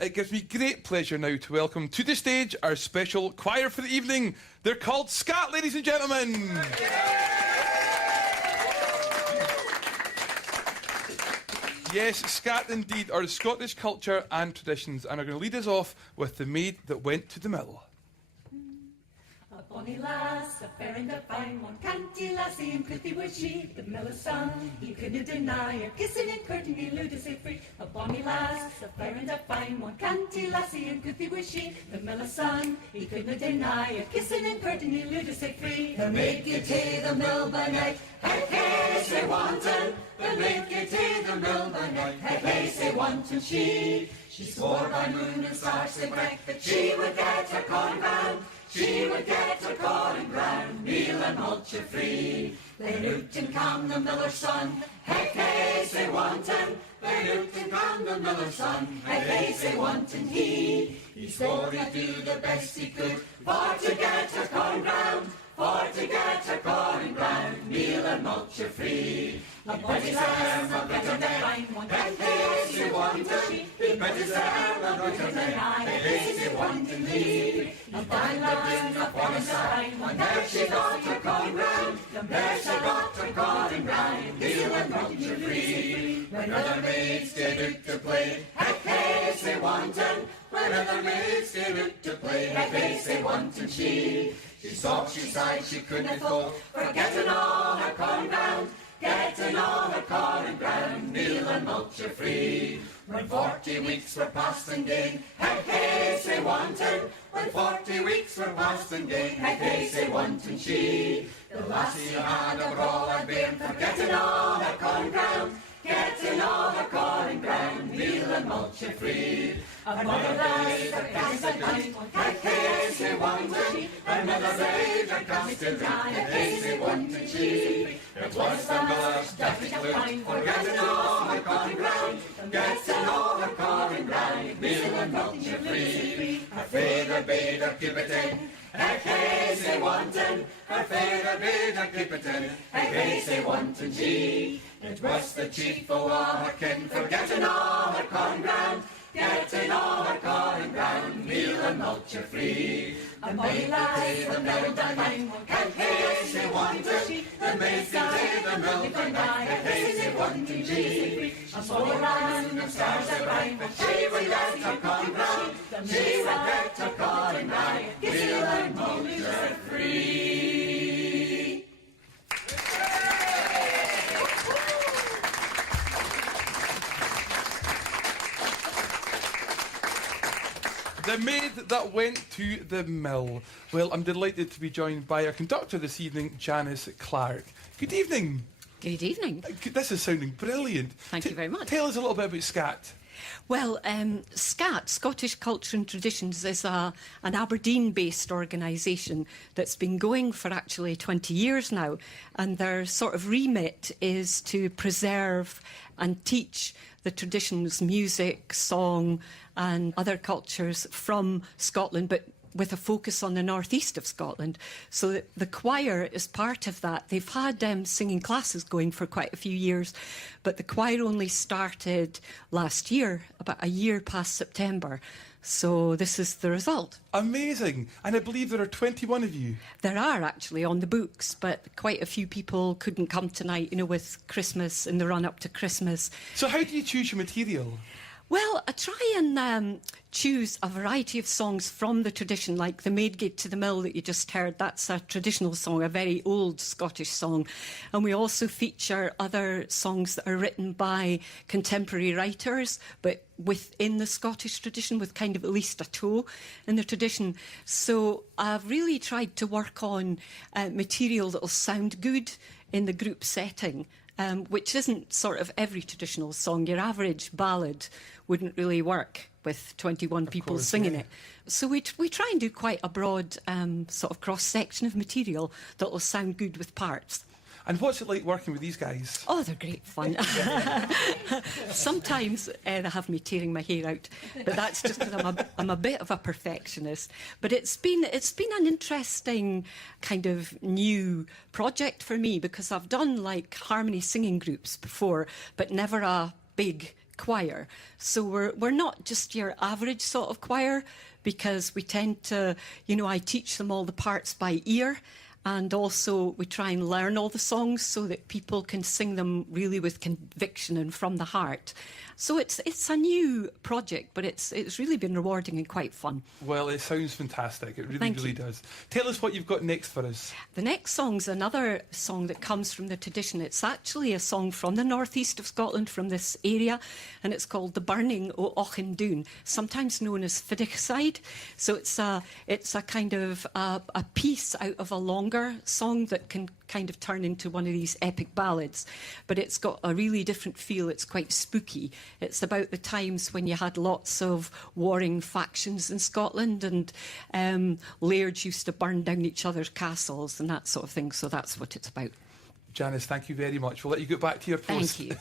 It gives me great pleasure now to welcome to the stage our special choir for the evening. They're called SC&T, ladies and gentlemen. Yes, SC&T indeed are Scottish culture and traditions, and are going to lead us off with The Maid That Went to the Mill. A bonny lass, a fair and a fine one, canty lassie and pretty was she, the miller's son. He couldn't deny her, kissing and courtesy, ludicrously free. A bonny lass, a fair and a fine one, canty lassie and pretty was she, the miller's son. He couldn't deny her, kissing and courtesy, ludicrously free. The maid get to the mill by night, hey, hey, say wanton. The maid get to the mill by night, hey, hey, say wanton she. She swore by moon and stars so bright that she would get her corn ground. She would get her corn ground, meal and mulch free. Then out and come the miller's son, hey, hey, say wanton. Then out and come the miller's son, hey, hey, say wanton he swore he'd do the best he could for to get her corn ground. For to get her corn ground, meal and mulch free. A bonny lass, a better than one, hey, hey, say wanton. A better than a better than, hey, hey, say wanton he. A fine lass, a bonny sign, one, there she got her corn ground. There she got her corn ground, meal and mulch free. When other maids did out to play, hey, hey, say wanton. When other maids did out to play, hey, hey, say wanton she. She sobbed, she sighed, she couldn't fall, forgetting all her corn ground, getting all her corn ground, meal and mulch free. When 40 weeks were past and gane, hey, hey, say wanton. When 40 weeks were past and gane, hey, hey, say wanton she. The lassie had a brawl at Aberdeen, forgetting all her corn ground, getting all her corn ground, meal and mulch free. Another day, the cast and dine, hey, hey, say wanton. Another day, the cast and dine, hey, hey, say wanton she. It was the miller's deathly flute, forgetting all her corn ground, getting all her corn ground, meal and mulch free. Her father bade her keep it in, hey, hey, say wanton. Her father bade her keep it in, hey, hey, say wanton she. It was the chief of all her kin, forgetting all her corn ground, getting all her corn ground, meal and mulch free. A bonny lass, the mill by night, hey, hey, say wanton. The maid get to the mill by night, hey, hey, say wanton she. A bonny lass, the stars are bright, but she would get her corn ground. She would get her corn ground, meal and mulch free. The Maid That Went to the Mill. Well, I'm delighted to be joined by our conductor this evening, Janice Clark. Good evening. Good evening. This is sounding brilliant. Thank you very much. Tell us a little bit about SC&T. Well, SC&T, Scottish Culture and Traditions, is an Aberdeen-based organisation that's been going for actually 20 years now, and their sort of remit is to preserve and teach the traditions, music, song and other cultures from Scotland, but with a focus on the northeast of Scotland. So the choir is part of that. They've had singing classes going for quite a few years, but the choir only started last year, about a year past September. So this is the result. Amazing. And I believe there are 21 of you. There are actually on the books, but quite a few people couldn't come tonight, with Christmas and the run-up to Christmas. So how do you choose your material? Well, I try and choose a variety of songs from the tradition, like The Maid Get to the Mill that you just heard. That's a traditional song, a very old Scottish song. And we also feature other songs that are written by contemporary writers, but within the Scottish tradition, with kind of at least a toe in the tradition. So I've really tried to work on material that will sound good in the group setting. Which isn't sort of every traditional song. Your average ballad wouldn't really work with 21 people singing it. So we try and do quite a broad sort of cross-section of material that will sound good with parts. And what's it like working with these guys? Oh, they're great fun. Sometimes they have me tearing my hair out, but that's just because I'm a bit of a perfectionist. But it's been an interesting kind of new project for me, because I've done like harmony singing groups before, but never a big choir. So we're not just your average sort of choir, because we tend to, I teach them all the parts by ear. And also we try and learn all the songs so that people can sing them really with conviction and from the heart. So it's a new project, but it's really been rewarding and quite fun. Well, it sounds fantastic. It really, Thank really you. does. Tell us what you've got next for us. The next song's another song that comes from the tradition. It's actually a song from the northeast of Scotland, from this area, and it's called The Burning o' Auchindoun, sometimes known as Fideicide. So it's a kind of a piece out of a longer song that can kind of turn into one of these epic ballads, but it's got a really different feel. It's quite spooky. It's about the times when you had lots of warring factions in Scotland, and lairds used to burn down each other's castles and that sort of thing. So that's what it's about. Janice, thank you very much. We'll let you get back to your post. Thank you.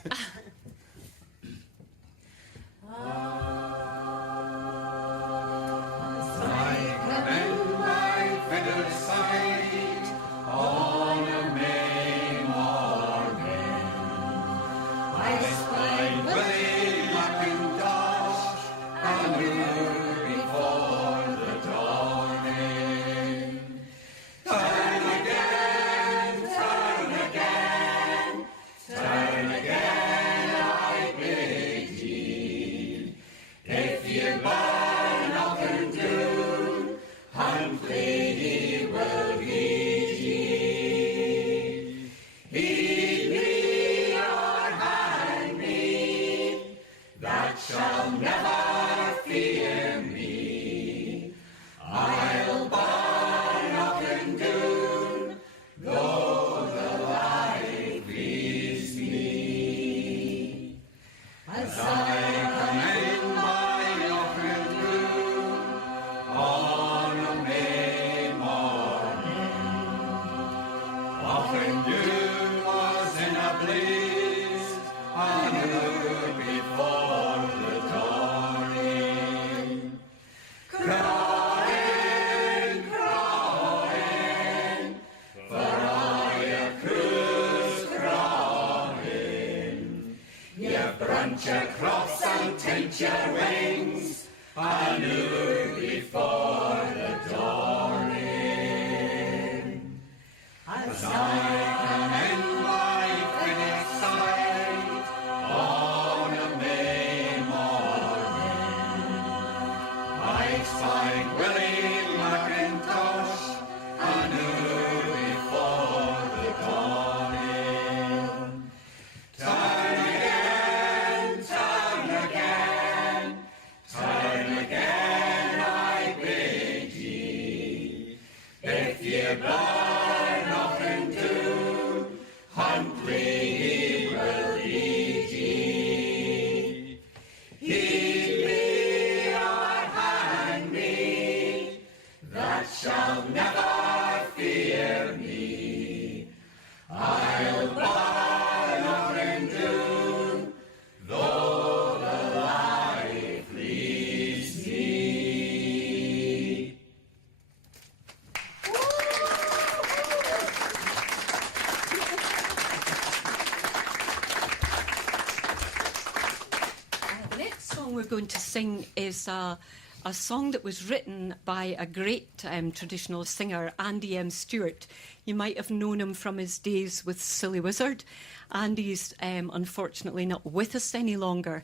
We're going to sing is a song that was written by a great traditional singer, Andy M. Stewart. You might have known him from his days with Silly Wizard. Andy's unfortunately not with us any longer.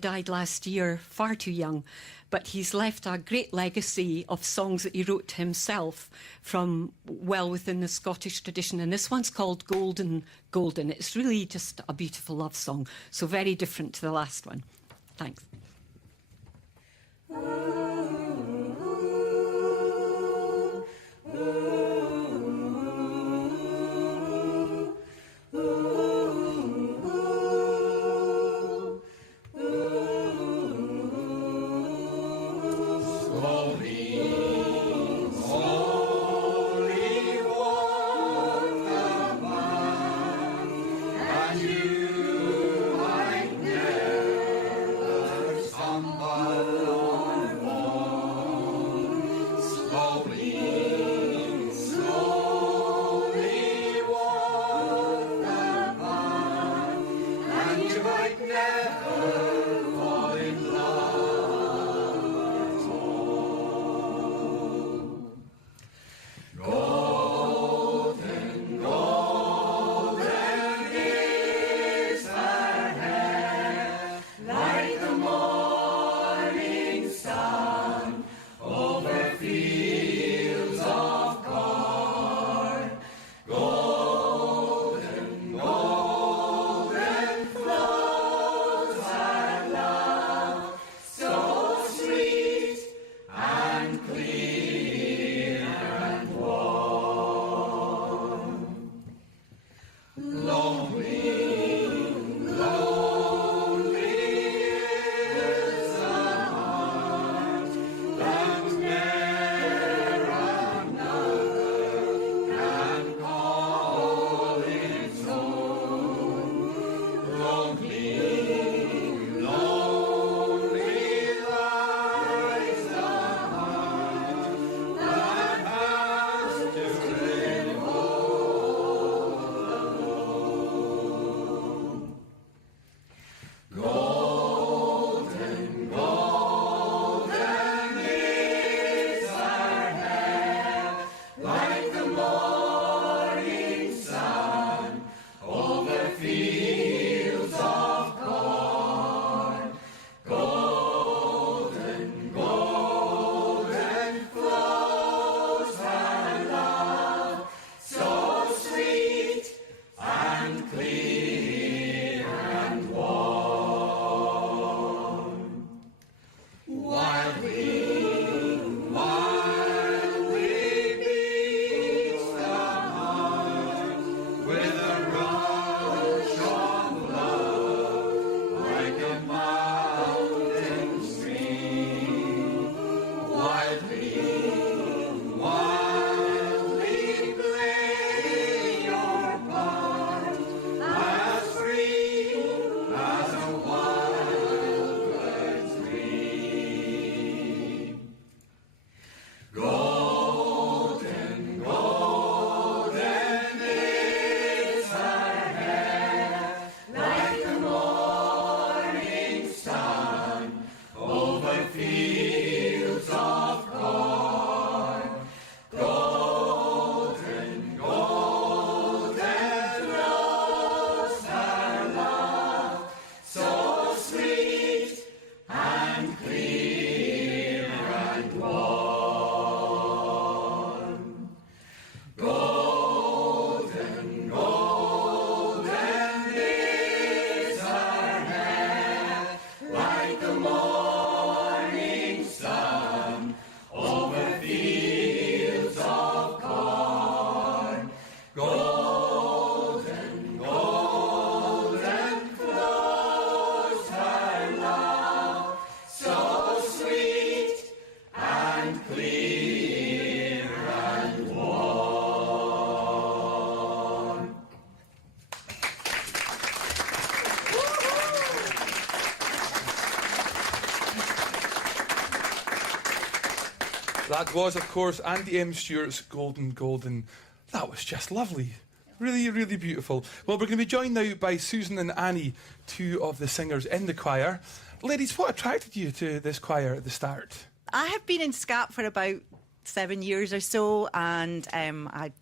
Died last year, far too young. But he's left a great legacy of songs that he wrote himself from well within the Scottish tradition. And this one's called Golden, Golden. It's really just a beautiful love song. So very different to the last one. Thanks. That was, of course, Andy M. Stewart's Golden Golden. That was just lovely. Really, really beautiful. Well, we're going to be joined now by Susan and Annie, two of the singers in the choir. Ladies, what attracted you to this choir at the start? I have been in SC&T for about 7 years or so, and I'd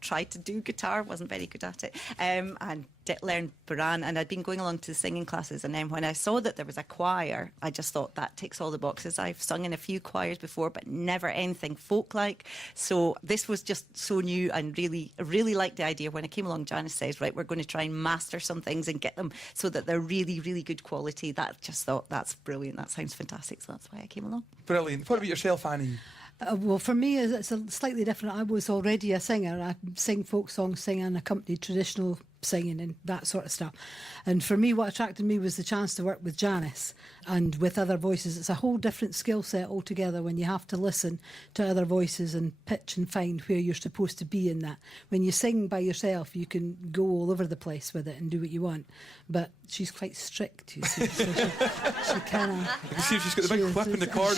tried to do guitar, wasn't very good at it, and did learn Buran, and I'd been going along to the singing classes, and then when I saw that there was a choir, I just thought that ticks all the boxes. I've sung in a few choirs before, but never anything folk-like, so this was just so new, and really liked the idea. When I came along, Janice says, right, we're going to try and master some things and get them so that they're really, really good quality. That just thought, that's brilliant, that sounds fantastic, so that's why I came along. Brilliant. What about yourself, Annie? Well, for me, it's a slightly different. I was already a singer. I sing folk songs, sing and accompanied traditional singing and that sort of stuff. And for me, what attracted me was the chance to work with Janice and with other voices. It's a whole different skill set altogether when you have to listen to other voices and pitch and find where you're supposed to be in that. When you sing by yourself, you can go all over the place with it and do what you want. But she's quite strict, you see. So she kind of... You can see if she's got the big whip in the corner.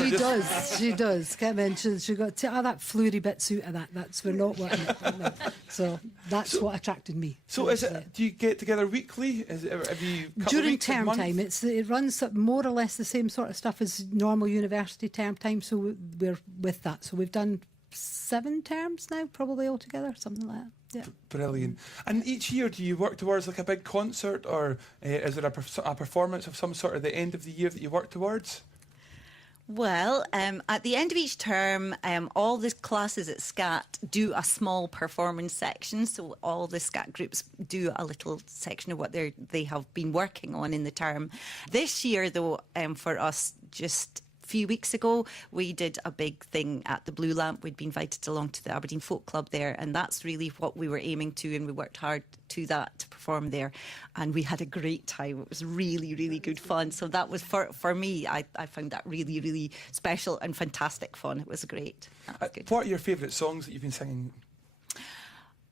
She does. Come in, she got that flurry bits out of that. We're not wanting it. So that's what attracted me. So is it? Do you get together weekly? Have you during term time? It runs up more or less the same sort of stuff as normal university term time. So we're with that. So we've done 7 terms now, probably altogether, something like that. Yeah. Brilliant. And each year, do you work towards like a big concert, or is there a performance of some sort at the end of the year that you work towards? Well, at the end of each term, all the classes at SC&T do a small performance section. So all the SC&T groups do a little section of what they have been working on in the term. This year, though, for us, just a few weeks ago, we did a big thing at the Blue Lamp. We'd been invited along to the Aberdeen Folk Club there, and that's really what we were aiming to, and we worked hard to that to perform there, and we had a great time. It was really, really good fun. So that was, for me, I found that really, really special and fantastic fun. It was great. That was good. What are your favourite songs that you've been singing?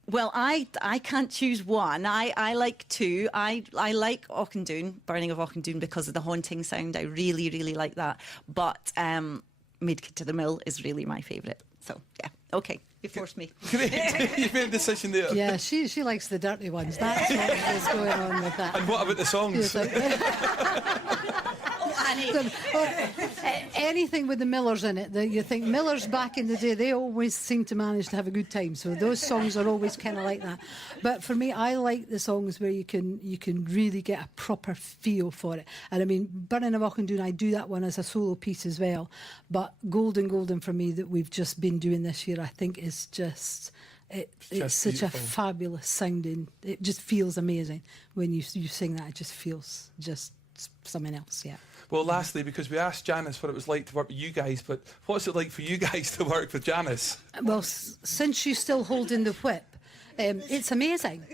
Well, I can't choose one. I like 2. I like Auchindoun, Burning of Auchindoun, because of the haunting sound. I really, really like that. But Maid to the Mill is really my favourite. So, yeah. OK, you forced me. Great. You've made a decision there. Yeah, she likes the dirty ones. That's what is going on with that. And what about the songs? Anything with the Millers in it, you think Millers back in the day, they always seem to manage to have a good time. So those songs are always kind of like that. But for me, I like the songs where you can really get a proper feel for it. And I mean, Burning of Auchindoun, I do that one as a solo piece as well. But Golden for me that we've just been doing this year, I think is just... It's such a fabulous sounding. It just feels amazing when you sing that. It just feels just something else, yeah. Well, lastly, because we asked Janice what it was like to work with you guys, but what's it like for you guys to work with Janice? Well, since she's still holding the whip, it's amazing.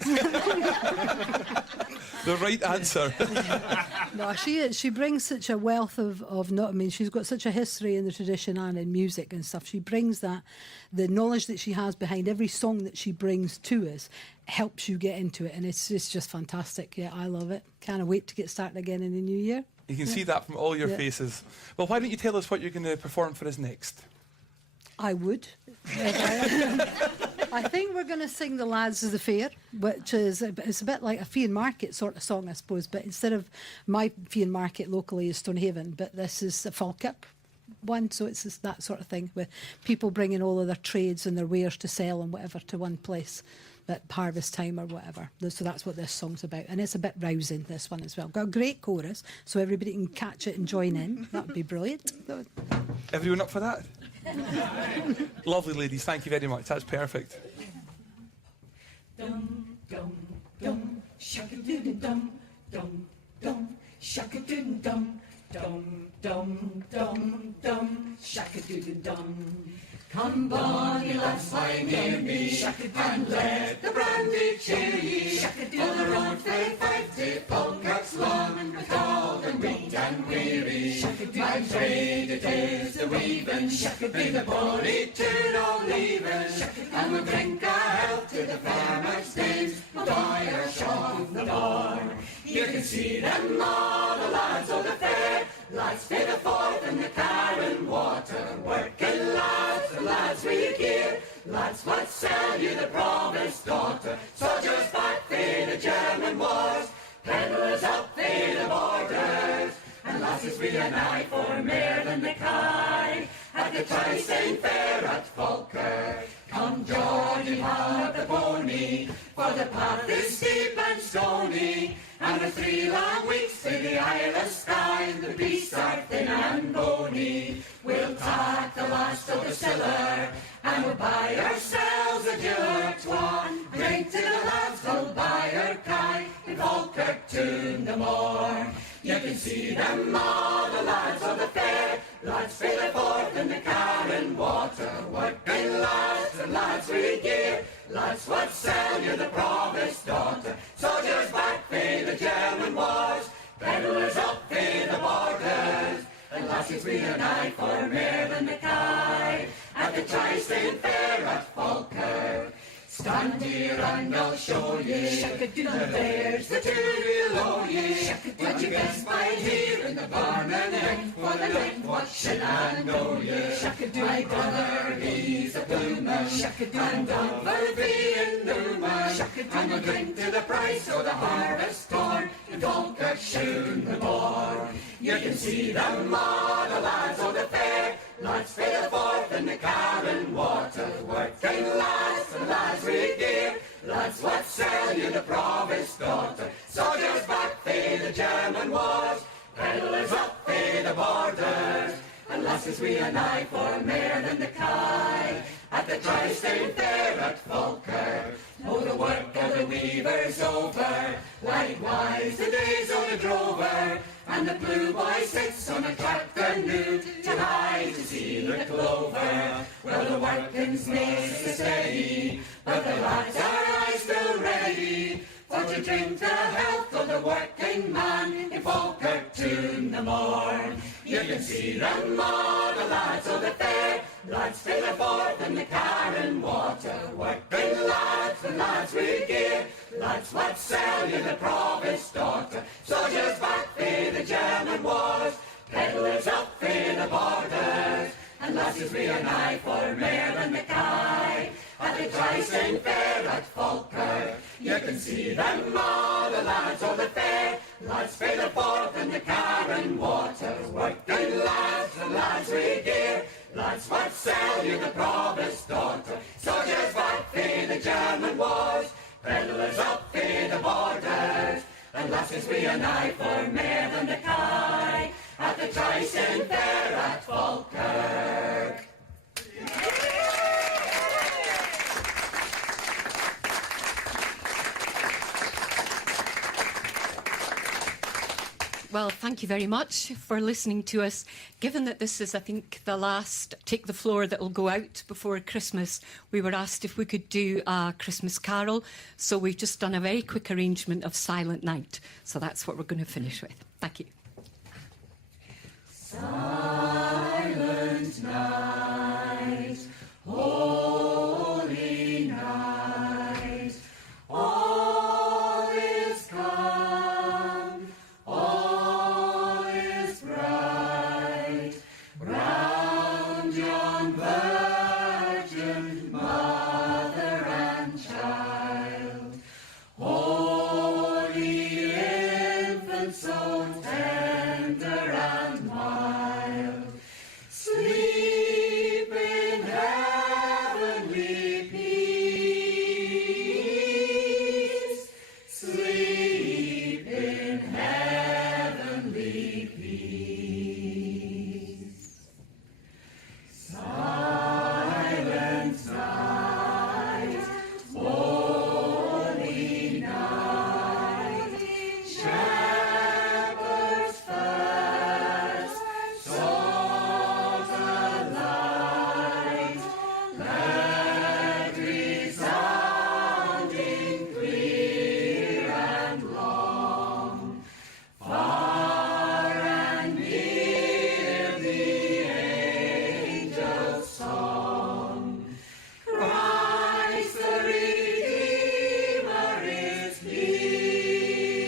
The right answer. No, she brings such a wealth of not. I mean, she's got such a history in the tradition and in music and stuff. She brings that, the knowledge that she has behind every song that she brings to us, helps you get into it, and it's just fantastic. Yeah, I love it. Can't wait to get started again in the new year. You can see that from all your faces. Well, why don't you tell us what you're going to perform for us next? I would. I think we're going to sing The Lads of the Fair, which is it's a bit like a Fee and Market sort of song, I suppose. But instead of my Fee and Market locally is Stonehaven, but this is a Falkirk one, so it's just that sort of thing with people bringing all of their trades and their wares to sell and whatever to one place at harvest time or whatever. So that's what this song's about, and it's a bit rousing, this one as well. Got a great chorus, so everybody can catch it and join in. That would be brilliant. Everyone up for that? Lovely, ladies. Thank you very much. That's perfect. Dum dum dum, shaka-doo-dum dum dum, shaka-doo-dum dum dum dum dum, shaka-doo-dum. Come, bonny lads, lie near me, and let the brandy cheer ye. On the road fae 50 Falkirk's long, with cold and weak and weary. My trade it is the weaving, be the bonny tune of leaving. And we'll drink a health to the farmer's days, we'll buy our shop the barn. You can see them all, the lads of the fair, lads for the Forth and the Carron Water, working lads, the lads we gear, lads what sell you the province daughter, soldiers back for the German wars, pedlars up for the borders, and lasses we an eye for mair than the kye, at the Terrace fair at Falkirk. Come, Geordie, have the pony, for the path is steep and stony, and the 3 long weeks to the Isle of Skye, the beasts are thin and bony. We'll tack the last of the siller, and we'll buy ourselves a gill or twa. Drink to the lads, we'll buy our kye, in Falkirk tune the more. You can see them all, the lads of the fair, lads for the Forth and the Carron Water, working lads and lads we gear, lads what sell you the province daughter, soldiers back for the German wars, pedlars up for the borders, and lasses we an eye for mair than the kye, at the Terrace fair at Falkirk. Stand here and I'll show ye, there's the tune below ye, what you best find here in the barn and end, for the night watching and know ye. My brother, he's a bloomer, and over being loomer, and we'll drink to the price of the harvest corn, in Falkirk soon the more. You can see them all, the lads of the fair, lads for the Forth and the Carron Water, working lads and lads we gear, lads what sell you the province daughter, soldiers back for the German wars, pedlars up for the borders, and lasses we an eye for mair than the kye, at the Terrace fair at Falkirk. Oh, the work of the weaver's over, likewise the days of the drover, and the blue boy sits on a tractor new, to hide to see the clover. Well, the working's makes it steady, but the lads are aye still ready, for to drink the health of the working man, in Falkirk tune the morn. You can see them all, the lads of the fair, lads for the Forth and the Carron Water, working lads and lads we gear, lads what sell you the province daughter, soldiers back for the German wars, pedlars up for the borders, and lasses we an eye for mair than the kye, at the Terrace fair at Falkirk. You can see them all, the lads of the fair, lads for the Forth and the Carron Water, working lads and lads we gear, lads what sell you the province daughter, soldiers back for the German wars, pedlars up for the borders, and lasses we an eye for mair than the kye, at the Terrace fair at Falkirk. Well, thank you very much for listening to us. Given that this is, I think, the last Take the Floor that will go out before Christmas, we were asked if we could do a Christmas carol. So we've just done a very quick arrangement of Silent Night. So that's what we're going to finish with. Thank you. Silent night, holy night, all is calm, all is bright, round yon virgin mother and child, holy infant so tender and mild, sleep in heavenly peace, sleep in heavenly peace. Silent night, holy night, shepherds first sought a light, let resounding clear and long, far and near the angel's song. Christ the Redeemer is here.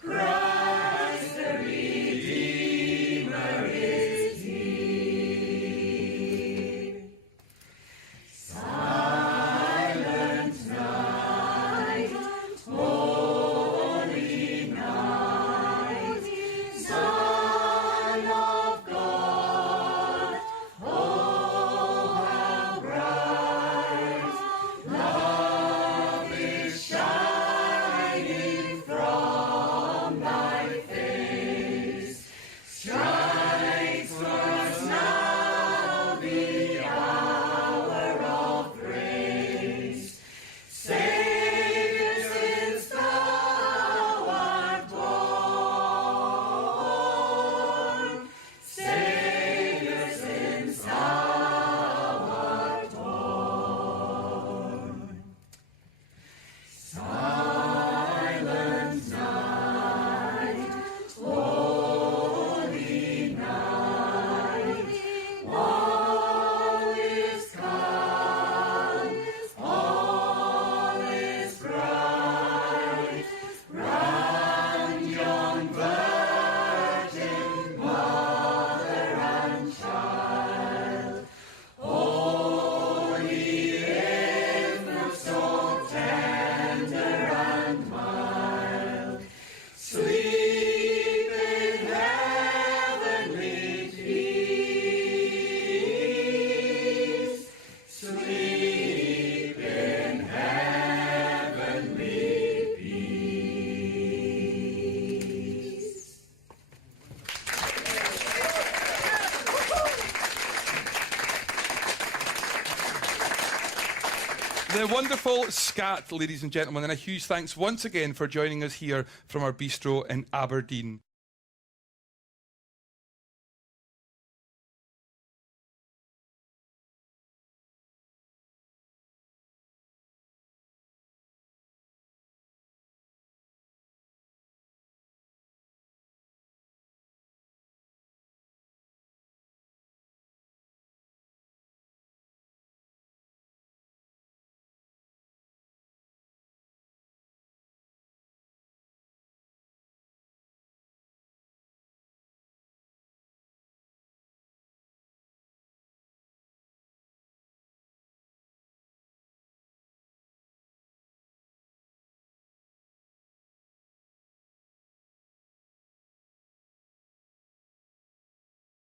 Christ the Redeemer is here. Silent night, holy night, Son of God, oh how bright, love is shining from thy face, strikes for us now the hour of grace. Savior, since thou art born, Savior, since thou art born. Silent night, holy night, all is calm, all is bright, round yon virgin mother and child, holy infant so tender and mild, sleep in heavenly peace, sleep in heavenly peace. The wonderful scat, ladies and gentlemen, and a huge thanks once again for joining us here from our bistro in Aberdeen.